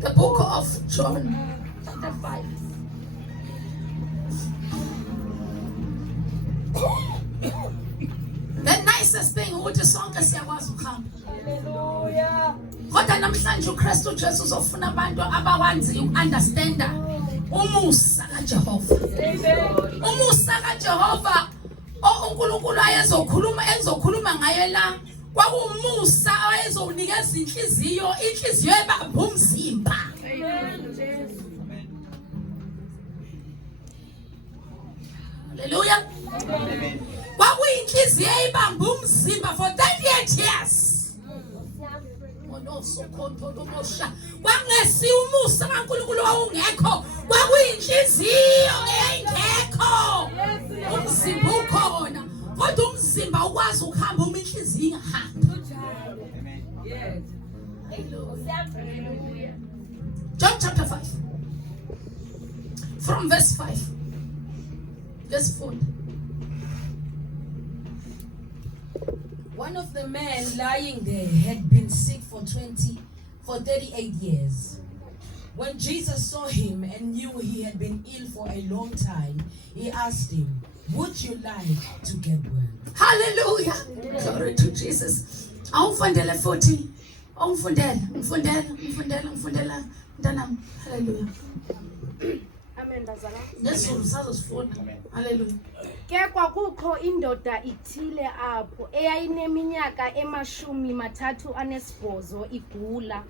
The book of John, chapter 5. The nicest thing ukuthi sonke siyakwazi ukuhamba. Hallelujah. Kodwa namhlanje uKristu Jesu uzofuna abantu abakwaziyo ukunderstanda umusa kaJehova. Amen. Umusa kaJehova uNkulunkulu ayezokhuluma ngayo la kwakuumusa ayezonikeza inhliziyo ebamba umzimba. Hallelujah. Kwakuyinhliziyo ebamba umzimba for 38 years. Kwangesi umusa kaNkulunkulu wawungekho, kwakuyinhliziyo engekho. Umzimba ukhona, kodwa umzimba ukwazi ukuhamba uma inhliziyo ingahambi. Yes. John chapter 5 from verse 5 verse 4. One of the men lying there had been sick for 38 years. When Jesus saw him and knew he had been ill for a long time, he asked him, "Would you like to get well?" Hallelujah. Glory to Jesus. Awufundele futhi. Awufundele. Mntanami. Hallelujah. Amen bazala. Nesizulu sazosifunda. Hallelujah. Ke kwakukho indoda ithile apho eyayineminyaka 38 igula.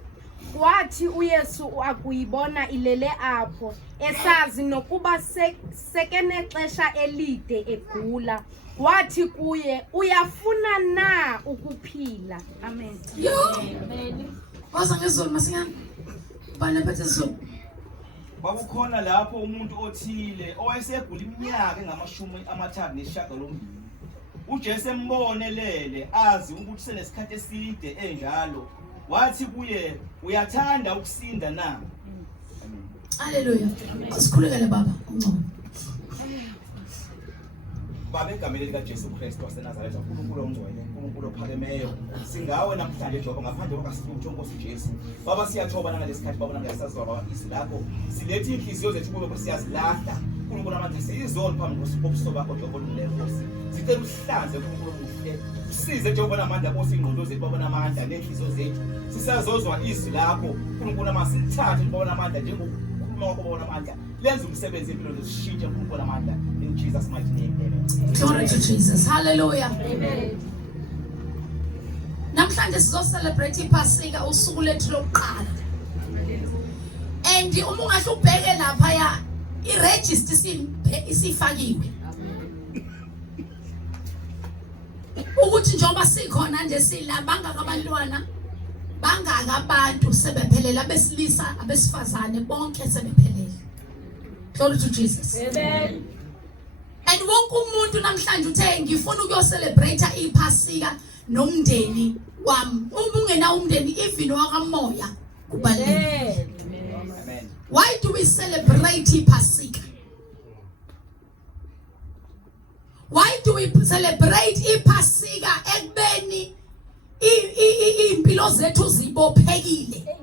Kwathi uYesu akuyibona ilele apho esazi nokuba sekenexesha elide egula. Wathi kuye, "Uyafuna na ukuphila?" Amen. Yo. Amen. Waza ngezulu masinyana. Bana bethe izulu. Kwakukhona lapho umuntu othile owayesegula iminyaka engama-38. uJesu embonelele azi ukuthi senesikhathi eside enjalo. Wathi kuye, "Uyathanda ukusinda na?" Hallelujah. Asikhulekele baba uNcoma. Baba, egameni likaJesu Kristu waseNazaretha, uNkulunkulu ongcwele, uNkulunkulu ophakemeyo, singawe namhlanje Jehova ngaphandle kwakasitutho Nkosi Jesu. Baba, siyathoba nangalesikhathi baba nangesazizwa baba izilapho. Silethe inhliziyo zethu kube siyazilahla. uNkulunkulu amandla siyizona phambi kobuso bakho Jehova Nkosi. Sicela uhlanze uNkulunkulu omuhle. Usize Jehova namandla bose ingqondo zethu baba namandla nenhliziyo zethu. Sisazozwa izwi lakho uNkulunkulu amasithathe baba namandla njengokukhuluma kwakho baba namandla. Lenza umsebenzi empilo lesishintshe uNkulunkulu namandla. In Jesus' mighty name, amen. Glory to Jesus. Hallelujah. Amen. Namhlanje sizocelebrate iPhasika usuku lethu lokuqala. And uma ungahle ubheke lapha ya iregister isifakiwe. Ukuthi njengoba sikhona nje silabanga abantwana bangaka abantu sebephelela besilisa abesifazane bonke sebephelela. Glory to Jesus. Amen. And wonke umuntu namhlanje uthe ngifuna ukuyocelebrate iPhasika nomndeni wami. Uma ungena umndeni even wakamoya kubalulekile. Amen. Why do we celebrate iPhasika? Why do we celebrate iPhasika ekubeni impilo zethu zibophekile?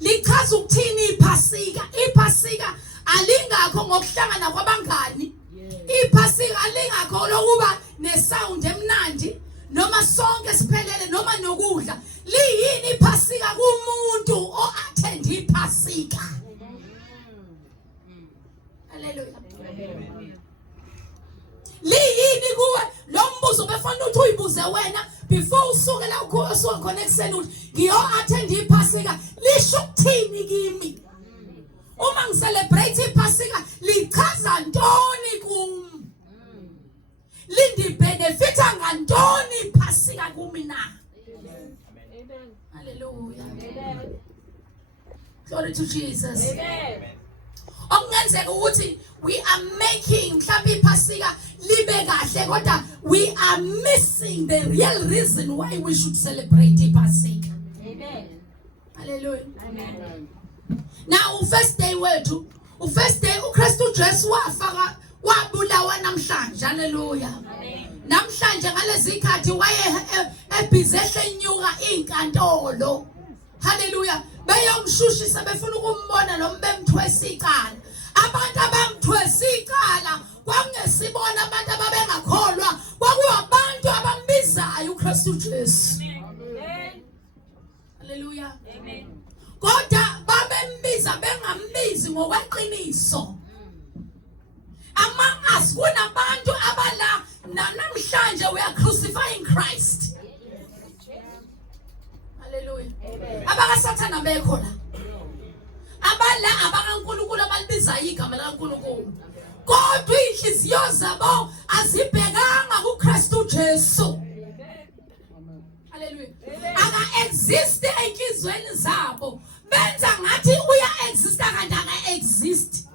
Lichaza ukuthini iPhasika? iPhasika alingakho ngokuhlangana kwabangani. iPhasika alingakho lokuba nesound emnandi noma sonke siphelele noma nokudla. Liyini iPhasika kumuntu o-attend iPhasika? Hallelujah. Liyini kuwe lo mbuzo befana ukuthi uyibuze wena before usuke la usuka khona ekseni ukuthi ngiyo-attend iPhasika. Lisho ukuthini kimi? Uma ngicelebrate iPhasika lichaza ntoni kimi? Lindibenefita ngantoni iPhasika kimi na? Amen. Hallelujah. Amen. Glory to Jesus. Amen. Okungenzeka ukuthi we are making mhlawumbe iPhasika libe kahle kodwa we are missing the real reason why we should celebrate iPhasika. Amen. Hallelujah. Amen. Now first day wethu, first day uKristu Jesu wafaka wabulawa namhlanje. Hallelujah. Amen. Namhlanje ngalezi ikhathi waye ebhizi ehlenyuka inkantolo. Hallelujah. bamshushisa befuna ukumbona noma bemthwesa icala. Abantu abamthwesa icala kwangesibona abantu ababengakholwa kwakuyabantu abambizayo uKristu Jesu. Hallelujah. Amen. Kodwa babembiza bengambizi ngokweqiniso. Among us kunabantu abala namhlanje we are crucifying Christ. Hallelujah. Abakasathana bekho la. Abala abakaNkulunkulu abalibiza igama laNkulunkulu. Kodwa inhliziyo zabo azibhekanga kuKristu Jesu. Hallelujah. Aka exist enhlizweni zabo. Benza ngathi uya exist kanti aka exist.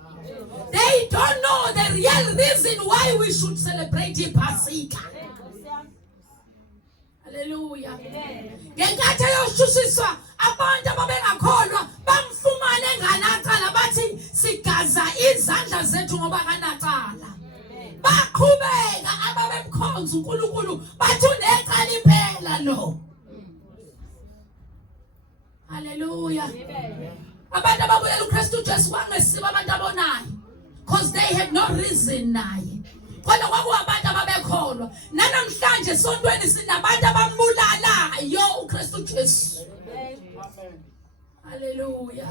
They don't know the real reason why we should celebrate iPasika. Hallelujah. Ngenkathi yoshushiswa abantu ababengakholwa bamfumana enganaqala bathi sigaza izandla zethu ngoba kanaqala. Baqhubeka ababemkhonza uNkulunkulu bathi uneqala iphela lo. Hallelujah. Abantu ababuyela uKristu Jesu kwangesiba abantu abonayo because they had no reason naye. Kodwa kwakuwabantu ababekholwa. Namhlanje esontweni sinabantu abambulalayo uKristu Jesu. Hallelujah.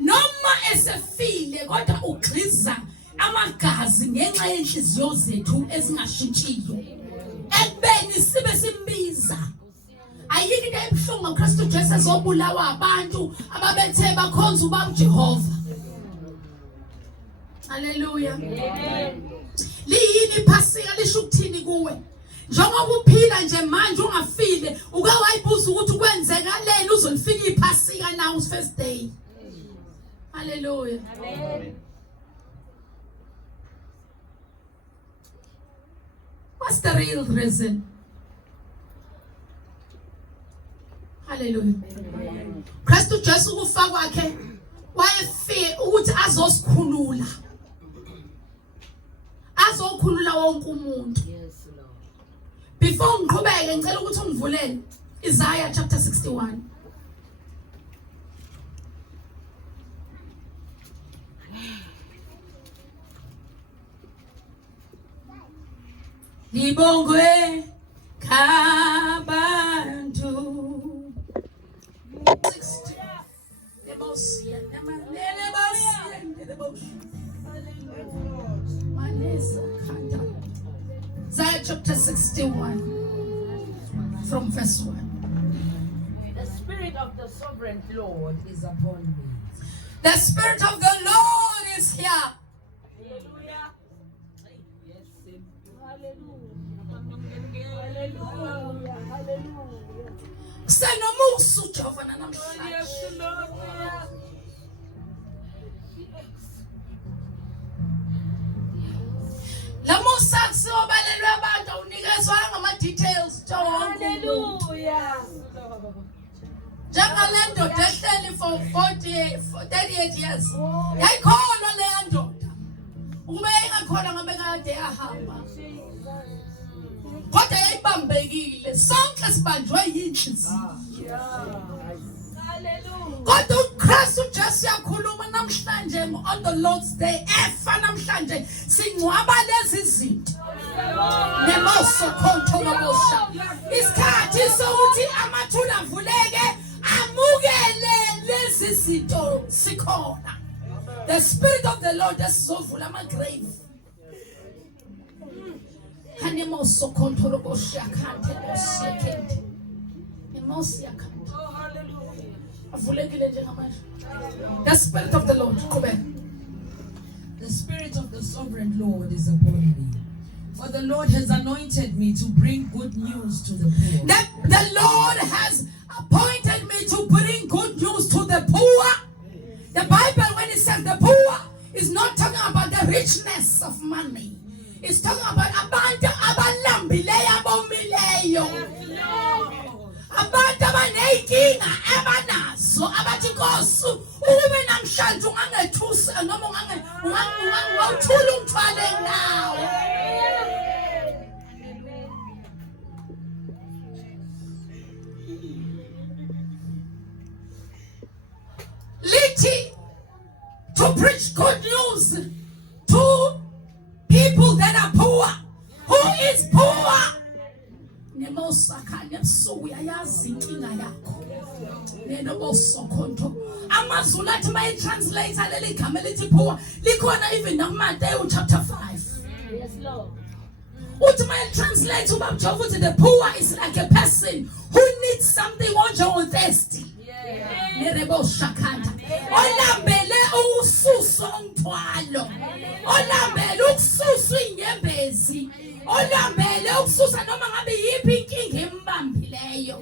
Noma esefile kodwa ugqiza amagazi ngenxa yenhliziyo zethu ezingashintshiyo. Ekubeni sibe simbiza. Ayikho into ebuhlungu uKristu Jesu ezobulawa abantu ababethe bakhonza uBaba Jehova. Hallelujah. Liyini iPasika lisho ukuthini kuwe? Njengoba uphila nje manje ungafile uke wayibuza ukuthi kwenzekaleni uzolifika iPasika now first day. Hallelujah. Amen. What's the real reason? Hallelujah. Kristu Jesu kufa kwakhe wayefike ukuthi azosikhulula. Azokhulula wonke umuntu. Yes, Lord. Before ngiqhubeke ngicela ukuthi ungivulele Isaiah chapter 61. Libongwe kabantu. 60. Lebosia, Isaiah chapter 61 from verse 1. The Spirit of the Sovereign Lord is upon me. The Spirit of the Lord is here. Hallelujah. Hallelujah. Hallelujah. Senomusu Jehova namhlanje. Yes, Lord. Yes. Lamusa kusobalelwe abantu unikezwa ngama details jonke. Hallelujah. Njengale ndoda ehleli for 38 years. Yayikholwa le ndoda. Ukube ingakholwa ngabe kade yahamba. Kodwa yayibambekile. Sonke sibanjwe yinhliziyo. Hallelujah. Kodwa uKristu Jesu yakhuluma namhlanje on the Lord's Day. Efa namhlanje singcwaba lezi zinto. Nemoso khonto ngobosha. Isikhathi sokuthi amathuna avuleke amukele lezi zinto sikhona. The Spirit of the Lord esizovula ama-grave. Kanemoso khonto ngobosha khante mosekende. Nemosi yakhante. The Spirit of the Lord. The Spirit of the Sovereign Lord is upon me. For the Lord has anointed me to bring good news to the poor. The Lord has appointed me to bring good news to the poor. The Bible, when it says the poor, is not talking about the richness of money. It's talking about abantu abalambileyo abomileyo. Abantu abaneyinkinga abanazo abathi Nkosi ukube namhlanje ungangethusa noma ungawuthula umthwalo nawo. authority to preach good news to people that are poor. Who is poor? Nemosakane ebusuku uyayazi inkinga yakho. Nenobosokhonto. AmaZulu athi mayitranslate leli gama elithi poor likhona even nakuMateyu chapter 5. Yes, Lord. Uthi mayitranslate ubaba Jehova uthi the poor is like a person who needs something onje thirsty. Nerebo shakanta. Olambele ususo umthwalo. Olambele ukususa inyembezi. Olambele ukususa noma ngabe yiphi inkinga embambileyo.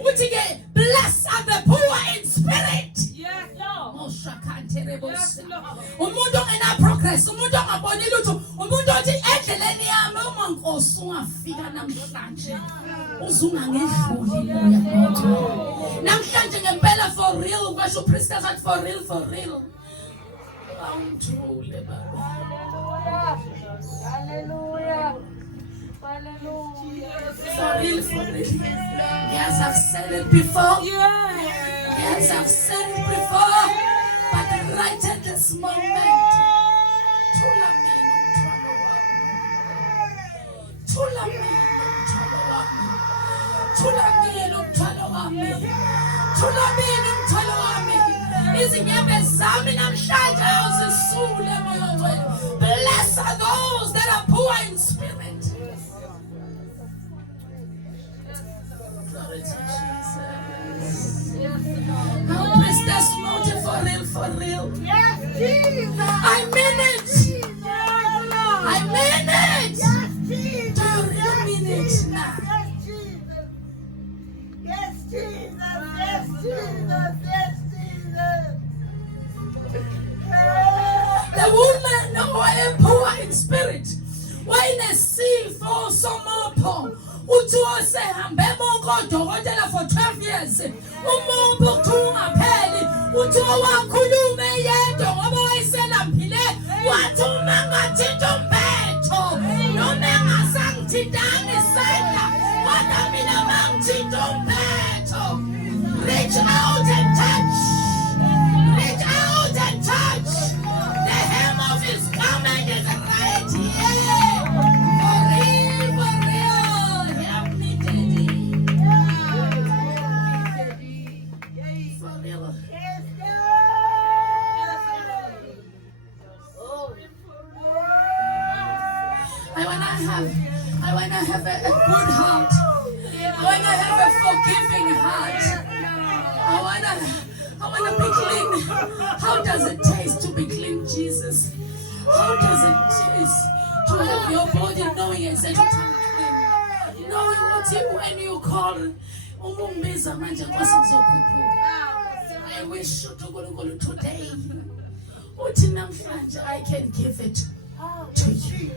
Uthi ke bless are the poor in spirit. Yes, Lord. Moshakante rebo. Umuntu ongena progress, umuntu ongaboni lutho, umuntu othi endleleni yami uma Nkosi ungafika namhlanje. Uzunga ngedluli moya wethu. Namhlanje ngempela for real, kwasho priestess at for real, for real. Awuthule baba. Hallelujah. Hallelujah. For real, for real. Yes, I've said it before. Yes, I've said it before. But right at this moment, blessed are those that are poor in spirit. Glory to Jesus. Now, priestess, motive for real, for real. Yes, Jesus. I mean it. I mean it. Yes, Jesus. Do you really mean it now? Yes, Jesus. Yes, Jesus. Yes, Jesus. The woman who are poor in spirit, when they see for some more Utu se hambe mongo dokotela for 12 years. Umombo tungapheli. Utu wakhulume yedwa ngoba wayisela mphile. Wathuma ngathi ntombeto. Noma engasangithintanga isandla. Kodwa mina mangithinta umbeto. Reach out and touch. Reach out and touch. The hem of his garment is right here. For real, for real. Help me, Daddy. For real. I wanna have a good heart. I wanna have a forgiving heart. I wanna be clean. How does it taste to be clean, Jesus? How does it taste to have your body knowing exactly clean? Knowing what you when you call umumbiza manje Nkosi ngizokhuphuka. I wish uNkulunkulu today. Uthi namhlanje I can give it to you.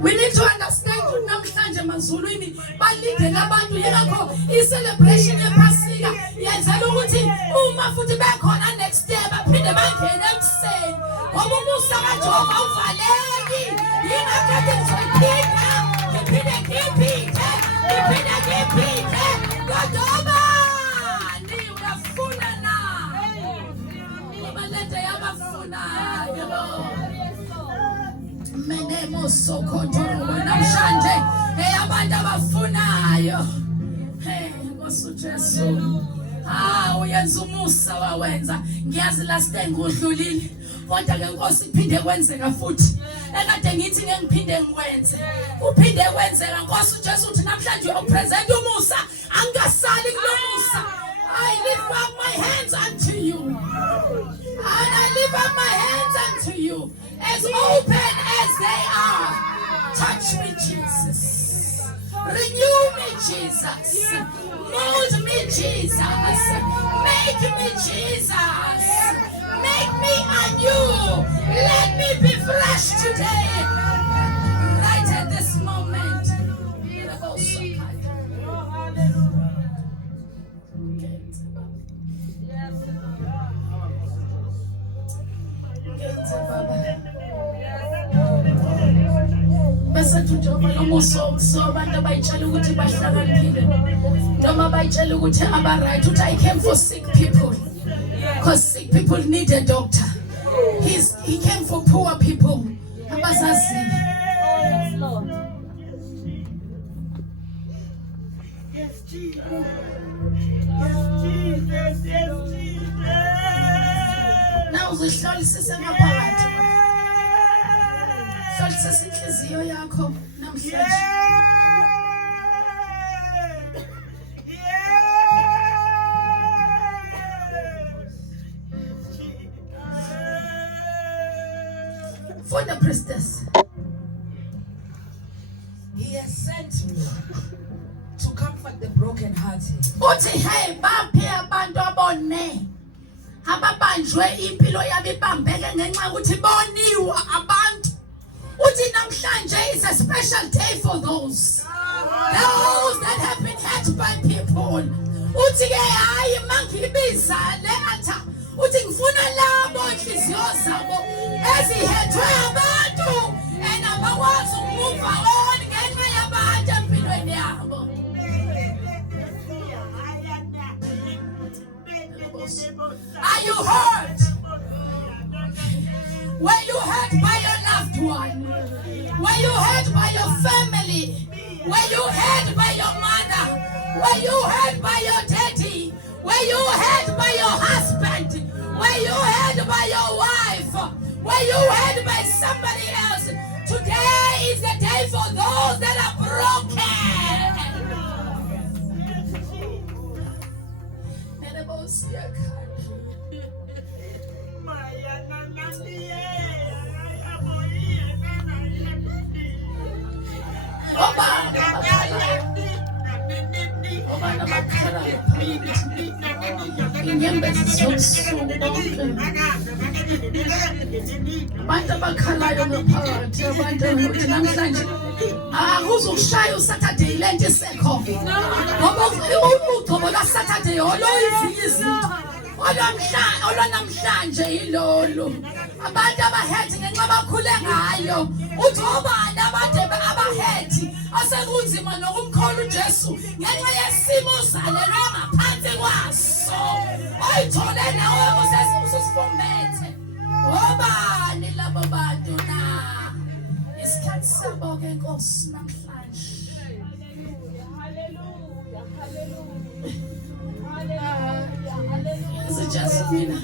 We need to understand namhlanje mazulwini balindele abantu yekho i-celebration yePhasika yenzela ukuthi uma futhi bekhona next day baphinde bangene ekuseni ngoba umusa kaJehova uvaleki yingakho ngizoyiphinda ngiphinde kodwa ufuna na ngoba lento yabafunayo menemo sokhotho namhlanje abantu abafunayo Nkosi uJesu uyenza umusa wawenza ngiyazi last time ngudlulile kodwa ke Nkosi iphinde kwenzeka futhi ekade ngithi ngiphinde ngikwenze uphinde kwenzeka Nkosi uJesu uthi namhlanje uyopresent umusa angasali kulomusa I lift up my hands unto you and I lift up my hands unto you as open as they are. Touch me, Jesus. Renew me, Jesus. Mold me, Jesus. Make me, Jesus. Make me anew. Let me be fresh today. Right at this moment. Bese tujoba lomuso abantu abayitshala ukuthi bahlakaniphile noma bayitshela ukuthi aba-right ukuthi I came for sick people because sick people need a doctor. He came for poor people. Abazaziyo. Yes, Lord. Yes, Jesus. Yes, Jesus. Yes, Jesus. Na uzihlolisise ngaphakathi. Hlolisisa inhliziyo yakho namhlanje. For the priestess, He has sent me to comfort the brokenhearted, uthi hey baphe abantu abone ababanjwe impilo yabo ibambeke ngenxa ukuthi boniwa abantu. Uthi namhlanje is a special day for those that have been hurt by people. Uthi ke hayi mangibiza le atha uthi ngifuna labo inhliziyo zabo ezihethwe abantu and abakwazi ukumove on ngenxa yabantu empilweni yabo. Are you hurt? Were you hurt by your loved one? Were you hurt by your family? Were you hurt by your mother? Were you hurt by your daddy? Were you hurt by your husband? Were you hurt by your wife? Were you hurt by somebody else? Today is the day for those that are broken. Inyembezi zobusuku bonke abantu abakhalayo ngaphakathi abantu ukuthi namhlanje akuzukushaya uSaturday lento isekho ngoba ugcobo lwaSaturday oloyizinye izinto olwanamhlanje yilolo abantu abahethi ngenxa bakhule ngayo uthi obani abantu abahethi asekunzima nokumkhola uJesu ngenxa yesimo zalelwe ngaphansi kwaso oyithole nawe usesifumbethe obani labo bantu na isikhathi sabo ke Nkosi namhlanje. Just mina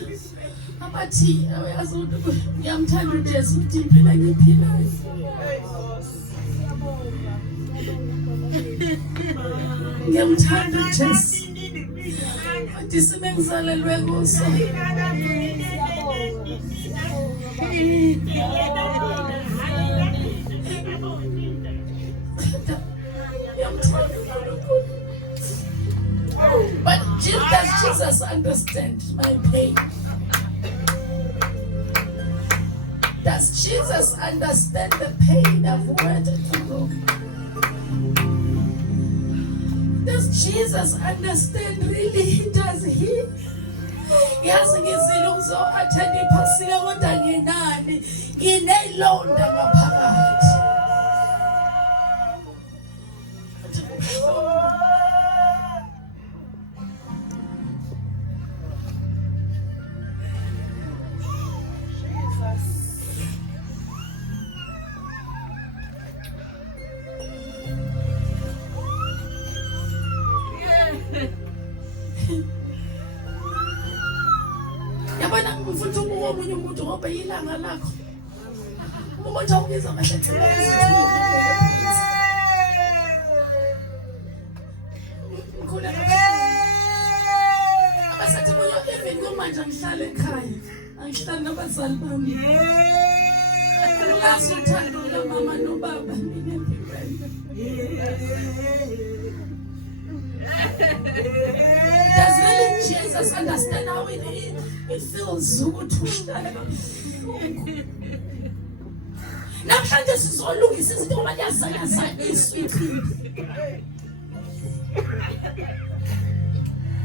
abathi ayazi ukuthi ngiyamthanda uJesu ukuthi impilo ngiphilayo. Ngiyamthanda uJesu. Athi semengizalelwe kuso. But does Jesus understand my pain? Does Jesus understand the pain I've went through? Does Jesus understand really? Does he? Yazi ngizile uzoattend iphasika kodwa nginani nginelonda ngaphakathi. Yabona ngifuna ukuba omunye umuntu ngoba ilanga lakho. Umuntu awubiza ngasekhaya. Ngikula abasathi buyo even kumanje ngihlala ekhaya. Angihlali nabazali bami. Ngazi uthando lomama nobaba mina empilweni. Does really Jesus understand how it feels ukuthi uhlale kabuhlungu? Namhlanje sizolungisa izinto ngoba liyazanyaza iswiti.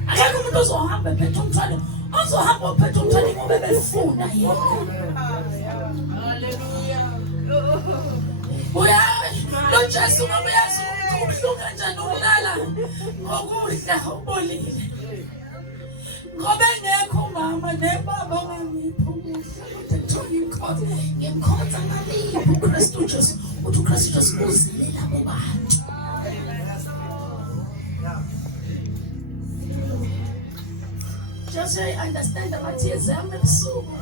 Akekho umuntu ozohamba ephethe umthwalo, ozohamba ophethe umthwalo ngoba befuna yena. Hallelujah. Lo Jesu ngoba uyazi ukuthi ubuhlungu kanjani ukulala ngokudla ubolile. Ngoba engekho umama nebaba ongangipho ukudla. Kodwa ngimkhonza ngaliphi uKristu Jesu. Uthi uKristu Jesu uzile labo bantu. Just understand ukuthi yezami ebusuku.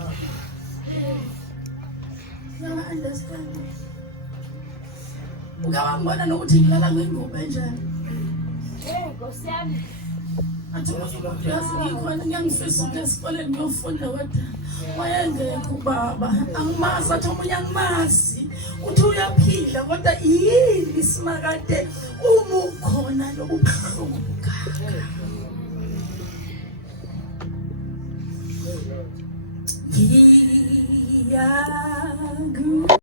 Ngiyama understand. Ungabona nokuthi ngilala ngengubo enjani. Nkosi yami. Athi uyazi ngikhona ngiyangifisa ukuthi esikoleni ngiyofunda kodwa wayengekho ubaba. Angimazi athi omunye angimazi. Uthi uyaphila kodwa yini simakade uma ukhona lobubuhlungu bukaka. Yeah.